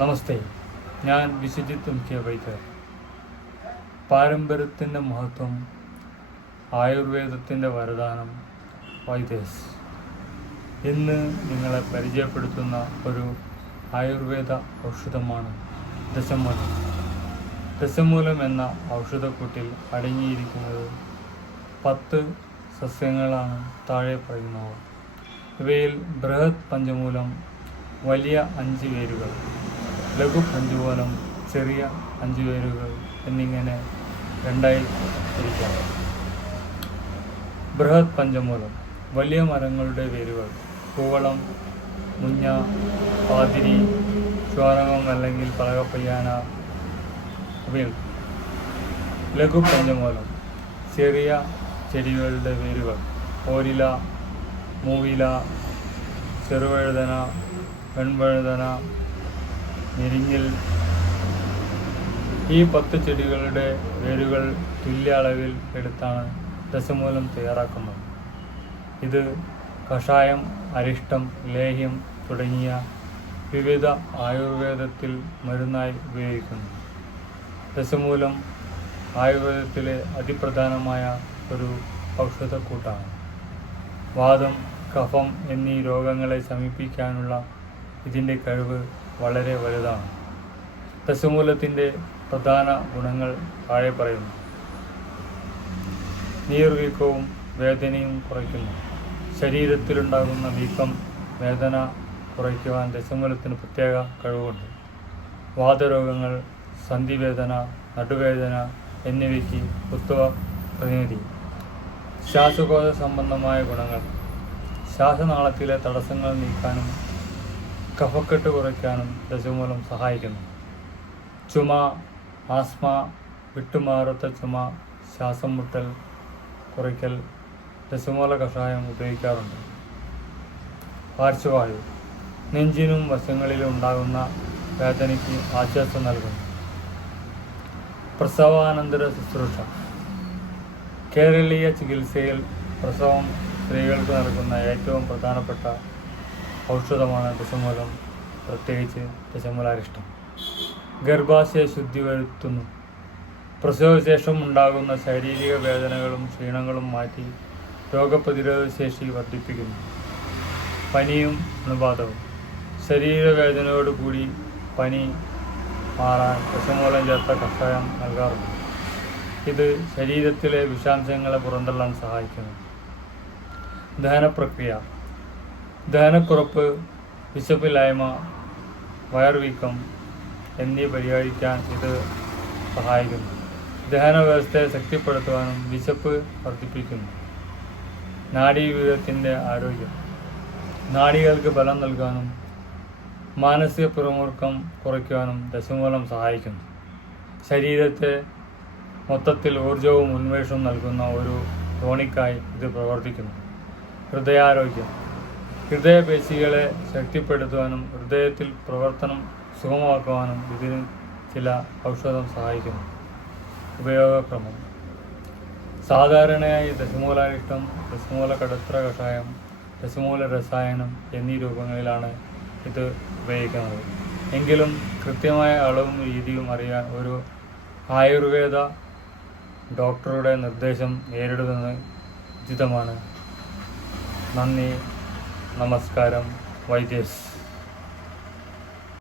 നമസ്തേ, ഞാൻ വിശ്വജിത്ത് MK വൈദ്യർ. പാരമ്പര്യത്തിൻ്റെ മഹത്വം, ആയുർവേദത്തിൻ്റെ വരദാനം വൈദ്യേഴ്സ്. ഇന്ന് നിങ്ങളെ പരിചയപ്പെടുത്തുന്ന ഒരു ആയുർവേദ ഔഷധമാണ് ദശമൂലം. ദശമൂലം എന്ന ഔഷധക്കൂട്ടിൽ അടങ്ങിയിരിക്കുന്നത് 10 സസ്യങ്ങളാണ് താഴെ പറയുന്നവ. ഇവയിൽ ബൃഹത് പഞ്ചമൂലം, വലിയ 5 വേരുകൾ, ലഘു പഞ്ചമൂലം, ചെറിയ 5 വേരുകൾ എന്നിങ്ങനെ രണ്ടായി തിരിക്കാം. ബൃഹത് പഞ്ചമൂലം വലിയ മരങ്ങളുടെ വേരുകൾ, കൂവളം, മുഞ്ഞ, പാതിരി, ശ്വാനകം അല്ലെങ്കിൽ പലകപ്പയ്യാന ഇവയിൽ. ലഘു പഞ്ചമൂലം ചെറിയ ചെടികളുടെ വേരുകൾ, ഓരില, മൂവില, ചെറുവഴുതന, വെൺവഴുതന, ഞെരിഞ്ഞിൽ. ഈ 10 ചെടികളുടെ വേരുകൾ തുല്യ അളവിൽ എടുത്താണ് ദശമൂലം തയ്യാറാക്കുന്നത്. ഇത് കഷായം, അരിഷ്ടം, ലേഹ്യം തുടങ്ങിയ വിവിധ ആയുർവേദത്തിൽ മരുന്നായി ഉപയോഗിക്കുന്നു. ദശമൂലം ആയുർവേദത്തിലെ അതിപ്രധാനമായ ഒരു ഔഷധക്കൂട്ടാണ്. വാതം, കഫം എന്നീ രോഗങ്ങളെ ശമിപ്പിക്കാനുള്ള ഇതിൻ്റെ കഴിവ് വളരെ വലുതാണ്. ദശമൂലത്തിൻ്റെ പ്രധാന ഗുണങ്ങൾ താഴെ പറയുന്നു. നീർവീക്കവും വേദനയും കുറയ്ക്കുന്നു. ശരീരത്തിലുണ്ടാകുന്ന വീക്കം, വേദന കുറയ്ക്കുവാൻ ദശമൂലത്തിന് പ്രത്യേക കഴിവുണ്ട്. വാതരോഗങ്ങൾ, സന്ധിവേദന, നടുവേദന എന്നിവയ്ക്ക് ഉത്തമ പ്രതിനിധി. ശ്വാസകോശ സംബന്ധമായ ഗുണങ്ങൾ: ശ്വാസനാളത്തിലെ തടസ്സങ്ങൾ നീക്കാനും കഫക്കെട്ട് കുറയ്ക്കാനും ദശമൂലം സഹായിക്കുന്നു. ചുമ, ആസ്മ, വിട്ടുമാറാത്ത ചുമ, ശ്വാസം മുട്ടൽ കുറയ്ക്കൽ ദശമൂല കഷായം ഉപയോഗിക്കാറുണ്ട്. പാർശ്വവായു: നെഞ്ചിനും വശങ്ങളിലും ഉണ്ടാകുന്ന വേദനയ്ക്ക് ആശ്വാസം നൽകുന്നു. പ്രസവാനന്തര ശുശ്രൂഷ: കേരളീയ ചികിത്സയിൽ പ്രസവം സ്ത്രീകൾക്ക് നൽകുന്ന ഏറ്റവും പ്രധാനപ്പെട്ട ഔഷധമാണ് ദശമൂലം, പ്രത്യേകിച്ച് ദശമൂലാരിഷ്ടം. ഗർഭാശയ ശുദ്ധി വരുത്തുന്നു. പ്രസവശേഷം ഉണ്ടാകുന്ന ശാരീരിക വേദനകളും ക്ഷീണങ്ങളും മാറ്റി രോഗപ്രതിരോധ ശേഷി വർദ്ധിപ്പിക്കുന്നു. പനിയും അണുബാധവും: ശരീരവേദനയോടുകൂടി പനി മാറാൻ ദശമൂലം ചേർത്ത കഷായം നൽകാറുണ്ട്. ഇത് ശരീരത്തിലെ വിഷാംശങ്ങളെ പുറന്തള്ളാൻ സഹായിക്കുന്നു. ദഹനപ്രക്രിയ: ദഹനക്കുറപ്പ്, വിശപ്പില്ലായ്മ, വയർവീക്കം എന്നിവ പരിഹരിക്കാൻ ഇത് സഹായിക്കുന്നു. ദഹനവ്യവസ്ഥയെ ശക്തിപ്പെടുത്തുവാനും വിശപ്പ് വർദ്ധിപ്പിക്കുന്നു. നാഡീവ്യൂഹത്തിൻ്റെ ആരോഗ്യം: നാഡികൾക്ക് ബലം നൽകാനും മാനസിക പിരിമുറുക്കം കുറയ്ക്കുവാനും ദശമൂലം സഹായിക്കുന്നു. ശരീരത്തെ മൊത്തത്തിൽ ഊർജവും ഉന്മേഷവും നൽകുന്ന ഒരു ടോണിക്കായി ഇത് പ്രവർത്തിക്കുന്നു. ഹൃദയാരോഗ്യം: ഹൃദയപേശികളെ ശക്തിപ്പെടുത്തുവാനും ഹൃദയത്തിൽ പ്രവർത്തനം സുഗമമാക്കുവാനും ഇതിന് ചില ഔഷധം സഹായിക്കുന്നു. ഉപയോഗക്രമം: സാധാരണയായി ദശമൂലാരിഷ്ടം, ദശമൂല കടത്ര കഷായം, ദശമൂല രസായനം എന്നീ രൂപങ്ങളിലാണ് ഇത് ഉപയോഗിക്കുന്നത്. എങ്കിലും കൃത്യമായ അളവും രീതിയും അറിയാൻ ഒരു ആയുർവേദ ഡോക്ടറുടെ നിർദ്ദേശം നേരിടുന്നത് ഉചിതമാണ്. നന്ദി, നമസ്കാരം. വൈദ്യേഴ്സ്.